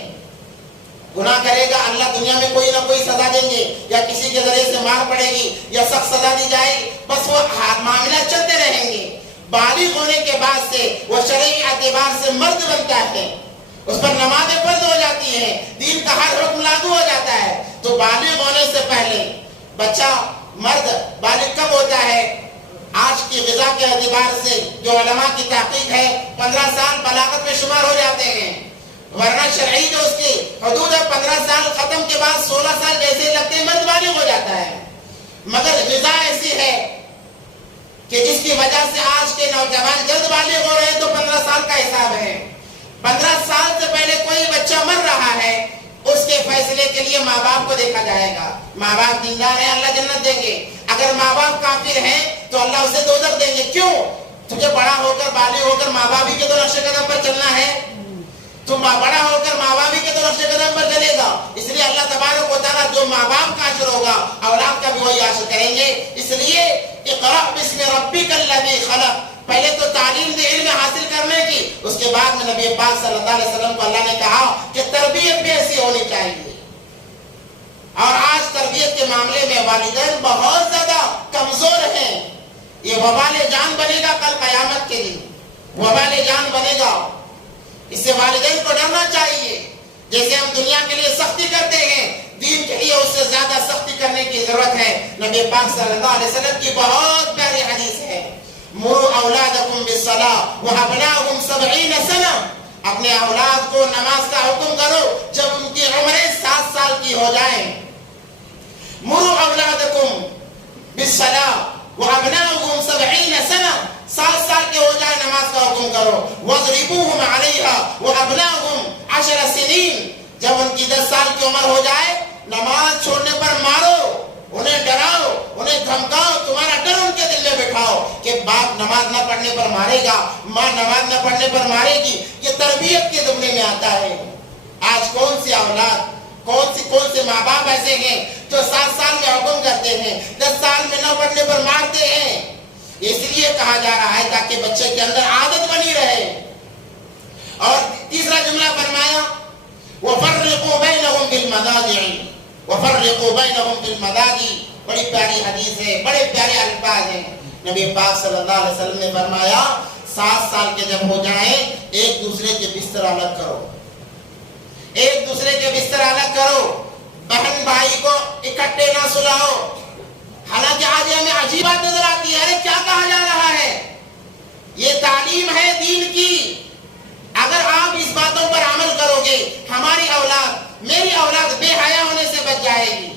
گناہ کرے گا اللہ دنیا میں کوئی نہ کوئی سزا دیں گے, یا کسی کے ذریعے سے مار پڑے گی یا سخت سزا دی جائے گی, بس وہ معاملہ چلتے رہیں گے. بالغ ہونے کے بعد سے وہ شرعی اعتبار سے مرد بنتا ہے, اس پر نمازیں فرض ہو جاتی ہیں, دین کا ہر حکم لاگو ہو جاتا ہے. تو بالغ ہونے سے پہلے بچہ مرد بالغ کب ہوتا ہے؟ آج کی غذا کے اعتبار سے جو علماء کی تحقیق ہے 15 سال بلاغت میں شمار ہو جاتے ہیں, ورنہ شرعی جو اس کی حدود ہے 15 سال ختم کے بعد 16 سال جیسے لگتے ہیں مرد بالغ ہو جاتا ہے. مگر غذا ایسی ہے کہ جس کی وجہ سے آج کے نوجوان جلد بالغ ہو رہے ہیں, تو 15 سال کا حساب ہے. 15 سال سے پہلے کوئی بچہ مر رہا ہے, اس کے فیصلے کے لیے ماں باپ کو دیکھا جائے گا. ماں باپ دیندار ہیں اللہ جنت دیں گے, اگر ماں باپ کافر ہیں تو اللہ اسے دوزخ دیں گے. کیوں؟ تجھے بڑا ہو کر بالغ ہو کر ماں باپ ہی کے تو نقش قدم پر چلنا ہے, تو بڑا ہو کر ماں باپ ہی کے تو نقش قدم پر چلے گا. اس لیے اللہ تبارک و تعالیٰ جو ماں باپ کا عاشر ہوگا اولاد کا بھی وہی عاشر کریں گے. اس لیے اقرأ بسم ربک الذی خلق, پہلے تو تعلیم دے علم حاصل کرنے کی, اس کے بعد میں نبی پاک صلی اللہ علیہ وسلم کو اللہ نے کہا کہ تربیت بھی ایسی ہونی چاہیے. اور آج تربیت کے معاملے میں والدین بہت زیادہ کمزور ہیں. یہ وبال جان بنے گا کل قیامت کے دن, وبال جان بنے گا. اس سے والدین کو ڈرنا چاہیے. جیسے ہم دنیا کے لیے سختی کرتے ہیں, دین کے لیے اس سے زیادہ سختی کرنے کی ضرورت ہے. نبی پاک صلی اللہ علیہ وسلم کی بہت پیاری حدیث ہے, مروا اولادکم بالصلاۃ وابناؤہم 70 سنہ, اپنے اولاد کو نماز کا حکم کرو جب ان کی عمریں 7 سال کی ہو جائیں. مروا اولادکم بالصلاۃ وابناؤہم 70 سنہ, 7 سال کے ہو جائے نماز کا حکم کرو. واضربوہم علیہا وابناؤہم 10 سنین, جب ان کی 10 سال کی عمر ہو جائے نماز چھوڑنے پر مارو, انہیں ڈراؤ, انہیں دھمکاؤ, تمہارا ڈر ان کے دل میں بٹھاؤ کہ باپ نماز نہ پڑھنے پر مارے گا, ماں نماز نہ پڑھنے پر مارے گی. یہ تربیت کے زمرے میں آتا ہے. آج کون سی اولاد, کون سے ماں باپ ایسے ہیں جو 7 سال میں حکم کرتے ہیں, 10 سال میں نہ پڑھنے پر مارتے ہیں. اس لیے کہا جا رہا ہے تاکہ بچے کے اندر عادت بنی رہے. اور تیسرا جملہ فرمایا وَفَرِّقُوا بَيْنَهُمْ بِالْمَضَاجِعِ, وَفَرِّقُوا بَيْنَهُمْ بِالْمَضَاجِعِ. بڑی پیاری حدیث ہے, بڑے پیارے الفاظ ہیں. نبی پاک صلی اللہ علیہ وسلم نے فرمایا 7 سال کے جب ہو جائیں ایک دوسرے کے بستر الگ کرو, ایک دوسرے کے بستر الگ کرو. بہن بھائی کو اکٹھے نہ سلاؤ. حالانکہ آج ہمیں عجیب بات نظر آتی ہے, ارے کیا کہا جا رہا ہے؟ یہ تعلیم ہے دین کی. اگر آپ اس باتوں پر عمل کرو گے ہماری اولاد, میری اولاد بے حیا ہونے سے بچ جائے گی.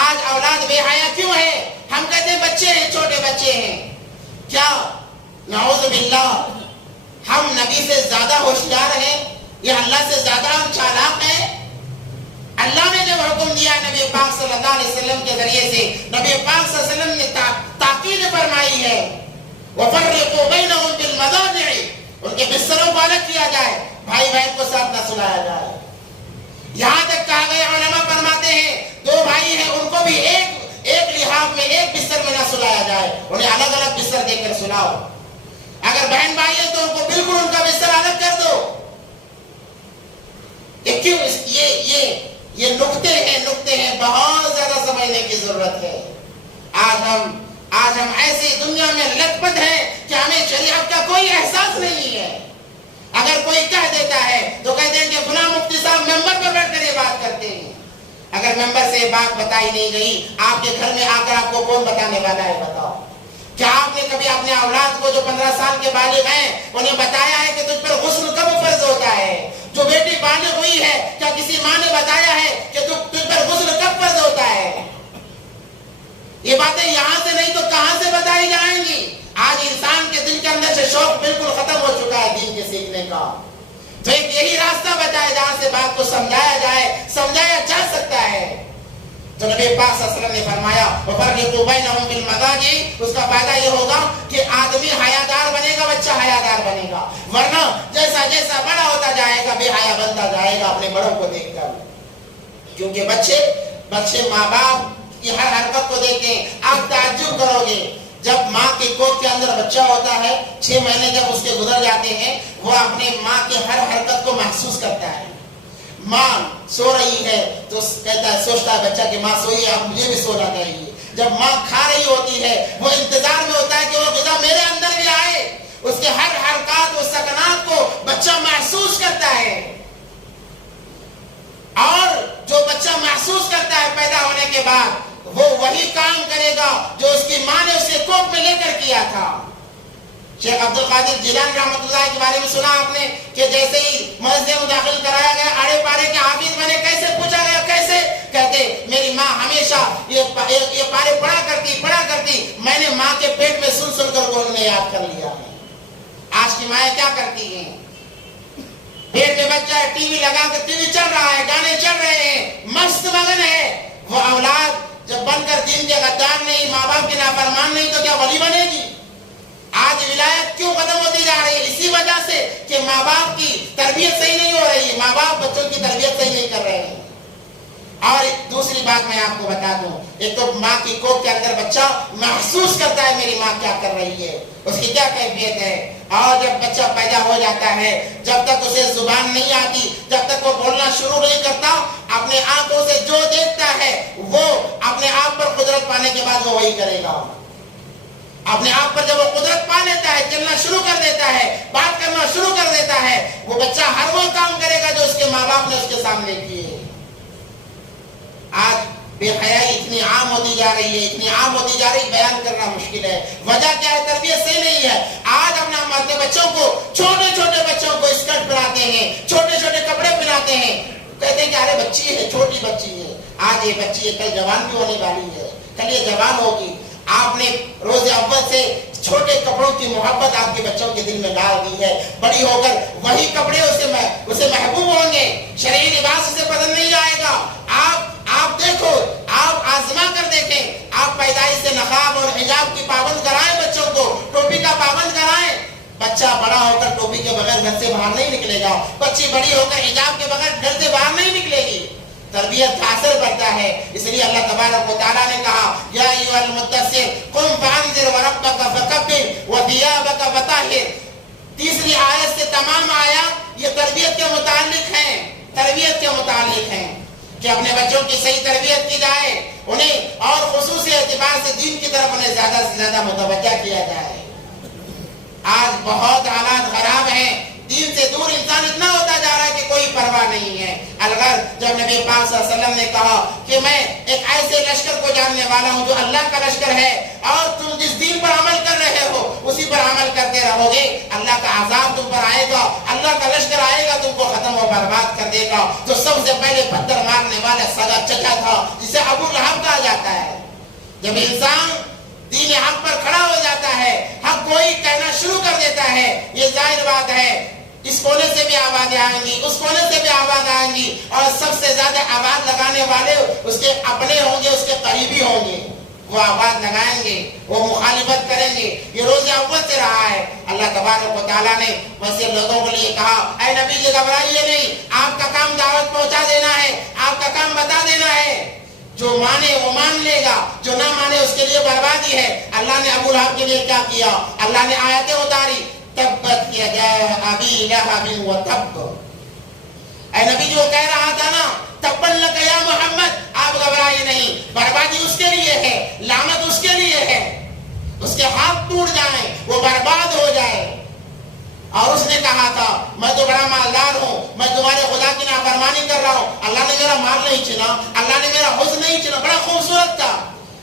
آج اولاد بے حیا کیوں ہے؟ ہم کہتے ہیں بچے ہیں, چھوٹے بچے ہیں. کیا نعوذ باللہ ہم نبی سے زیادہ ہوشیار ہیں یا اللہ سے زیادہ ہم چالاک ہیں؟ اللہ نے جب حکم دیا نبی پاک صلی اللہ علیہ وسلم کے ذریعے سے, نبی پاک صلی اللہ علیہ وسلم نے تاکید فرمائی ہے وَفَرِّقُوا بَيْنَهُمْ بِالْمَضَاجِعِ, ان کے بستروں کو الگ کیا جائے, بھائی بہن کو ساتھ نہ سلایا جائے. یہاں تک کہا گیا, علماء فرماتے ہیں 2 بھائی ہیں ان کو بھی ایک لحاظ میں ایک بستر میں نہ سلایا جائے, انہیں الگ الگ بستر دے کر سلاؤ. اگر بہن بھائی ہے تو ان کو بالکل ان کا بستر الگ کر دو. کیوں؟ یہ نقطے ہیں بہت زیادہ سمجھنے کی ضرورت ہے. آج ہم ایسی دنیا میں لت پت ہیں کہ ہمیں شریعت کا کوئی احساس نہیں ہے. اگر کوئی کہہ دیتا ہے تو کہتے ہیں کہ فلاں مفتی صاحب ممبر پر بیٹھ کر یہ بات کرتے ہیں. اگر ممبر سے یہ بات بتائی نہیں گئی, آپ کے گھر میں آ کر آپ کو کون بتانے والا ہے؟ بتاؤ. کیا آپ نے کبھی اپنے اولاد کو جو 15 سال کے بالغ ہیں انہیں بتایا ہے کہ تجھ پر غسل کب فرض ہوتا ہے؟ جو بیٹی بالغ ہوئی ہے کیا کسی ماں نے بتایا ہے کہ تجھ پر غسل کب فرض ہوتا ہے؟ یہ باتیں یہاں سے نہیں تو کہاں سے بتائی جائیں گی؟ آج انسان کے دل کے اندر سے شوق بالکل ختم ہو چکا ہے دین کے سیکھنے کا. تو ایک یہی راستہ بتایا جہاں سے بات کو سمجھایا جا سکتا ہے. تو نبی پاک صلی اللہ علیہ وسلم نے فرمایا وَفَرِّقُوا بَيْنَهُمْ بِالْمَضَاجِعِ, اس کا فائدہ یہ ہوگا کہ آدمی حیادار بنے گا, بچہ حیادار بنے گا. ورنہ جیسا جیسا بڑا ہوتا جائے گا بے حیا بنتا جائے گا اپنے بڑوں کو دیکھ کر. کیونکہ بچے ماں باپ کی ہر حرکت کو دیکھتے ہیں آپ تعجب کرو گے. جب ماں کی کوکھ کے اندر بچہ ہوتا ہے 6 مہینے جب اس کے گزر جاتے ہیں وہ اپنے ماں کی ہر حرکت کو محسوس کرتا ہے. ماں سو رہی ہے تو کہتا ہے سوچتا ہے بچہ کہ ماں سوئی ہے اب مجھے بھی سونا چاہیے. جب ماں کھا رہی ہوتی ہے وہ انتظار میں ہوتا ہے کہ وہ غذا میرے اندر بھی آئے. اس کے ہر حرکات و سکنات کو بچہ محسوس کرتا ہے. اور جو بچہ محسوس کرتا ہے پیدا ہونے کے بعد وہ وہی کام کرے گا جو اس کی ماں نے اسے کوکھ میں لے کر کیا تھا. شیخ عبد القادر جیلانی رحمۃ اللہ کے بارے میں سنا آپ نے کہ جیسے ہی مسجد میں داخل کرایا گیا آڑے پارے کے حافظ بنے. کیسے پوچھا گیا کیسے؟ کہتے میری ماں ہمیشہ یہ پارے پڑھا کرتی میں نے ماں کے پیٹ میں سن کر انہوں نے یاد کر لیا. آج کی مائیں کیا کرتی ہیں؟ پیٹ میں بچہ ہے ٹی وی لگا کر ٹی وی چل رہا ہے گانے چل رہے ہیں مست مگن ہے. وہ اولاد جب بن کر دین کے غدار نہیں ماں باپ کے نافرمان نہیں تو کیا ولی بنے گی؟ آج ولایت کیوں ختم ہوتی جا رہی ہے؟ اسی وجہ سے کہ ماں باپ کی تربیت صحیح نہیں ہو رہی ہے. ماں باپ بچوں کی تربیت صحیح نہیں کر رہے ہیں. اور دوسری بات میں آپ کو بتا دوں, ایک تو ماں کی کوکھ کے اندر بچہ محسوس کرتا ہے میری ماں کیا کر رہی ہے, اس کی کیا کیفیت ہے. اور جب بچہ پیدا ہو جاتا ہے جب تک اسے زبان نہیں آتی, جب تک وہ بولنا شروع نہیں کرتا, اپنے آنکھوں سے جو دیکھتا ہے وہ اپنے آپ پر قدرت پانے کے بعد وہ وہی کرے گا. اپنے آپ پر جب وہ قدرت پا لیتا ہے, چلنا شروع کر دیتا ہے, بات کرنا شروع کر دیتا ہے, وہ بچہ ہر وہ کام کرے گا جو اس کے ماں باپ نے اس کے سامنے کیے. آج بے حیائی اتنی عام ہوتی جا رہی ہے, اتنی عام ہوتی جا رہی, بیان کرنا مشکل ہے. وجہ کیا ہے؟ تربیت صحیح نہیں ہے. آج اپنے ہمارے بچوں کو, چھوٹے چھوٹے بچوں کو اسکرٹ پہناتے ہیں, چھوٹے چھوٹے کپڑے پہناتے ہیں, کہتے ہیں کہ ارے بچی ہے, چھوٹی بچی ہے. آج یہ بچی ہے, کل جوان بھی ہونے والی ہے, کل یہ جوان ہوگی. آپ نے روز اول سے چھوٹے کپڑوں کی محبت آپ کے بچوں کے دل میں ڈال دی ہے. بڑی ہو کر وہی کپڑے اسے محبوب ہوں گے, شرعی لباس اسے پسند نہیں آئے گا. آپ دیکھو, آپ آزما کر دیکھیں, آپ پیدائش سے نقاب اور حجاب کی پابند کرائیں بچوں کو, ٹوپی کا پابند کرائیں. بچہ بڑا ہو کر ٹوپی کے بغیر گھر سے باہر نہیں نکلے گا, بچی بڑی ہو کر حجاب کے بغیر گھر سے باہر نہیں نکلے گی. تربیت کا اثر پڑتا ہے. اس لیے اللہ تبارک و تعالیٰ نے کہا یا ایھا المدثر قم فانذر وربک فکبر وثیابک فطہر. تیسری آیت سے تمام آیات یہ تربیت کے متعلق ہیں, تربیت کے متعلق ہیں کہ اپنے بچوں کی صحیح تربیت کی جائے, انہیں اور خصوصی اعتبار سے دین کی طرف انہیں زیادہ سے زیادہ متوجہ کیا جائے. آج بہت حالات خراب ہیں, دین سے دور انسان اتنا ہوتا جا رہا ہے کہ کوئی پرواہ نہیں ہے. الغرض جب نبی پاک صلی اللہ علیہ وسلم نے کہا کہ میں ایک ایسے لشکر کو جاننے والا ہوں جو اللہ کا لشکر ہے, اور تم جس دین پر عمل کر رہے ہو اسی پر عمل کرتے رہو گے, اللہ کا عذاب تم پر آئے گا, اللہ کا لشکر آئے گا, تم کو ختم و برباد کر دے گا. تو سب سے پہلے پتھر مارنے والا سگا چچا تھا جسے ابو لہب کہا جاتا ہے. جب انسان دین حق پر کھڑا ہو جاتا ہے, حق کوئی کہنا شروع کر دیتا ہے, یہ ظاہر بات ہے اس کونے سے بھی آوازیں آئیں گی, اس کونے سے بھی آواز آئیں گی, اور سب سے زیادہ آواز لگانے والے اس کے اپنے ہوں گے, اس کے قریبی ہوں گے. وہ آواز لگائیں گے, وہ مخالفت کریں گے. یہ روز اول سے رہا ہے. اللہ تبارک و تعالیٰ نے ویسے لوگوں کے لیے کہا اے نبی جی گھبرائیے نہیں, آپ کا کام دعوت پہنچا دینا ہے, آپ کا کام بتا دینا ہے. جو مانے وہ مان لے گا, جو نہ مانے اس کے لیے بربادی ہے. اللہ نے ابو لہب کے لیے کیا کیا؟ اللہ نے آیتیں اتاری, تبت یدا ابی لہب وتب. اے نبی جو کہہ رہا تھا نا تبت لک یا محمد, آپ گھبرائیے نہیں, بربادی اس کے لیے ہے, لعنت اس کے لیے ہے, اس کے ہاتھ ٹوٹ جائیں, وہ برباد ہو جائے. اور اس نے کہا تھا میں تو بڑا مالدار ہوں, میں تمہارے خدا کی نافرمانی کر رہا ہوں, اللہ نے میرا مال نہیں چھینا, اللہ نے میرا حسن نہیں چھینا. بڑا خوبصورت تھا,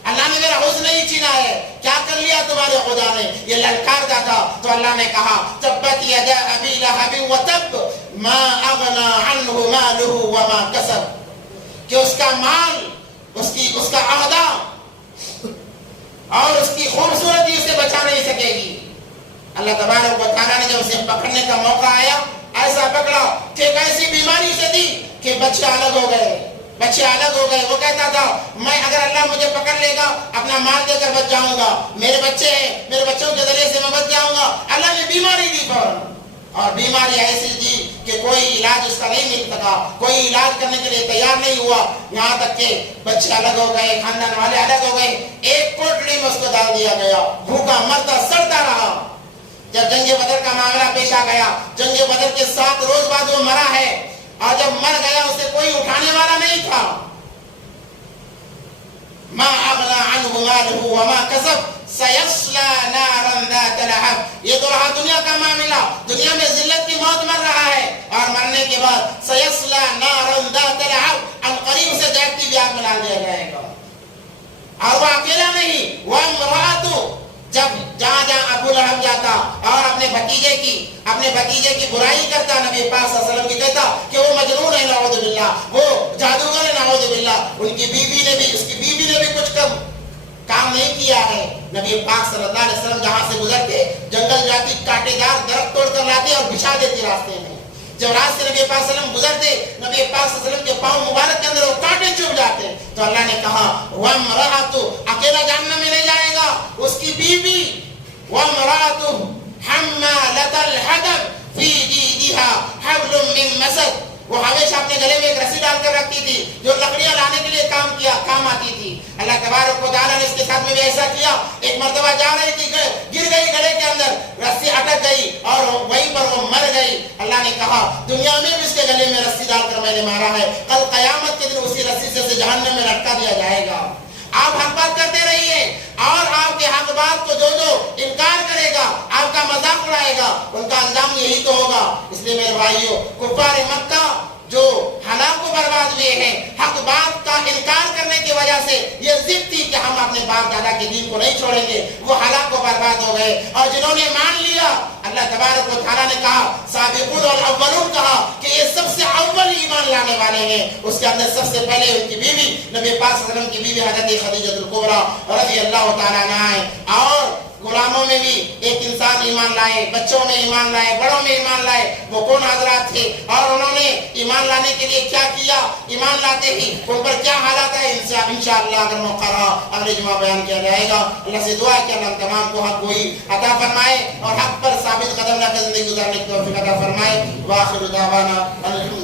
اللہ نے میرا حسن نہیں چھینا ہے, کیا کر لیا تمہارے خدا نے؟ یہ للکارتا تھا. تو اللہ نے کہا تبت یدا ابی لہب وتب ما اغنى عنہ مالہ وما کسب, کہ اس کا مال, اس کا عہدہ اور اس کی خوبصورتی اسے بچا نہیں سکے گی. اللہ تبارک و تعالیٰ نے جب اسے پکڑنے کا موقع آیا ایسا پکڑا کہ ایک ایسی بیماری سے دی کہ بچے الگ ہو گئے, بچے الگ ہو گئے. وہ کہتا تھا میں اگر اللہ مجھے پکڑ لے گا اپنا مال دے کر بچ جاؤں گا, میرے بچے ہیں, میرے بچوں کے ذریعے سے میں بچ جاؤں گا. اللہ نے بیماری دی فوراً, اور بیماری ایسی دی کہ کوئی علاج اس کا نہیں مل سکا, کوئی علاج کرنے کے لیے تیار نہیں ہوا، یہاں تک کہ بچے الگ ہو گئے، خاندان والے الگ ہو گئے، ایک کوٹڑی میں اس کو ڈال دیا گیا، بھوکا مرتا سڑتا رہا۔ جب جنگ بدر کا معاملہ پیش آ گیا، جنگ بدر کے 7 روز بعد وہ مرا ہے، اور جب مر گیا اسے کوئی اٹھانے والا نہیں تھا۔ ما اغنى عنه ماله وما كسب سيصلى نارا ذات لهب۔ یہ تو رہا دنیا کا معاملہ، دنیا میں ذلت کی موت مر رہا ہے، اور مرنے کے بعد سيصلى نارا ذات لهب، ان قریب سے جلتی ہوئی آگ میں ڈال دیا جائے گا۔ اور وہ اکیلا نہیں، وامرأته، جب جہاں جہاں ابو لہب جاتا اور اپنے بھتیجے کی برائی کرتا، نبی پاک صلی اللہ علیہ وسلم کی کہتا کہ وہ مجنون ہے نعوذ باللہ، وہ جادوگر ہے نعوذ باللہ۔ اس کی بیوی نے بھی کچھ کام نہیں کیا ہے۔ نبی پاک صلی اللہ علیہ وسلم جہاں سے گزرتے، جنگل جاتی، کانٹے دار درخت توڑ کر لاتے اور بچھا دیتی راستے میں۔ جب رات سے نبی پاک صلی اللہ علیہ وسلم گزرتے، نبی پاک صلی اللہ علیہ وسلم کے پاؤں مبارک کے اندر وہ کانٹے چبھ جاتے، تو اللہ نے کہا وَامْرَأَتُهُ، اکیلا جہنم میں نہیں جائے گا، اس کی بیوی وَامْرَأَتُهُ حَمَّالَةَ الْحَطَبِ فِي جِيدِهَا حَبْلٌ مِّن مَّسَدٍ، وہ ہمیشہ اپنے گلے میں ایک رسی ڈال کر رکھتی تھی جو لکڑیاں لانے کے لیے کام آتی تھی۔ اللہ تبارک و تعالیٰ نے اس کے ساتھ میں بھی ایسا کیا، ایک مرتبہ جا رہی تھی، گر گئی گلے کے اندر، رسی اٹک گئی اور وہیں پر وہ مر گئی۔ اللہ نے کہا دنیا میں بھی اس کے گلے میں رسی ڈال کر میں نے مارا ہے، کل قیامت کے دن اسی رسی سے اسے جہنم میں لٹکا دیا جائے گا۔ آپ حق بات کرتے رہیے، اور آپ کے حق بات کو جو انکار کرے گا، آپ کا مذاق اڑائے گا، ان کا انجام یہی تو ہوگا۔ اس لیے میرے بھائیوں، کفار مکہ جو ہلاک و برباد ہوئے ہیں، حق بات کا انکار کرنے کی وجہ سے یہ ضد تھی کہ ہم اپنے باپ دادا کے دین کو نہیں چھوڑیں گے، وہ ہلاک و برباد ہو گئے۔ اور جنہوں نے مان لیا، اللہ تبارک و تعالیٰ نے کہا سابقون الاولون، کہا کہ یہ سب سے اول ایمان لانے والے ہیں۔ اس کے اندر سب سے پہلے ان کی بیوی نبی پاک صلی اللہ علیہ وسلم کی بیوی حضرت خدیجہ الکبریٰ رضی اللہ تعالیٰ عنہا ہے۔ اور غلاموں میں بھی ایک انسان ایمان لائے، بچوں میں ایمان لائے، بڑوں میں ایمان لائے۔ وہ کون حضرات تھے اور انہوں نے ایمان لانے کے لیے کیا کیا، ایمان لاتے ہی ان پر کیا حالات ہے، انشاءاللہ اگر موقع رہا اگلے جمعہ بیان کیا جائے گا۔ اللہ سے دعا ہے کہ اللہ ہم تمام کو حق گوئی عطا فرمائے اور حق پر ثابت قدم رکھ کے زندگی گزارنے کی توفیق عطا فرمائے۔ وآخر دعوانا الحمد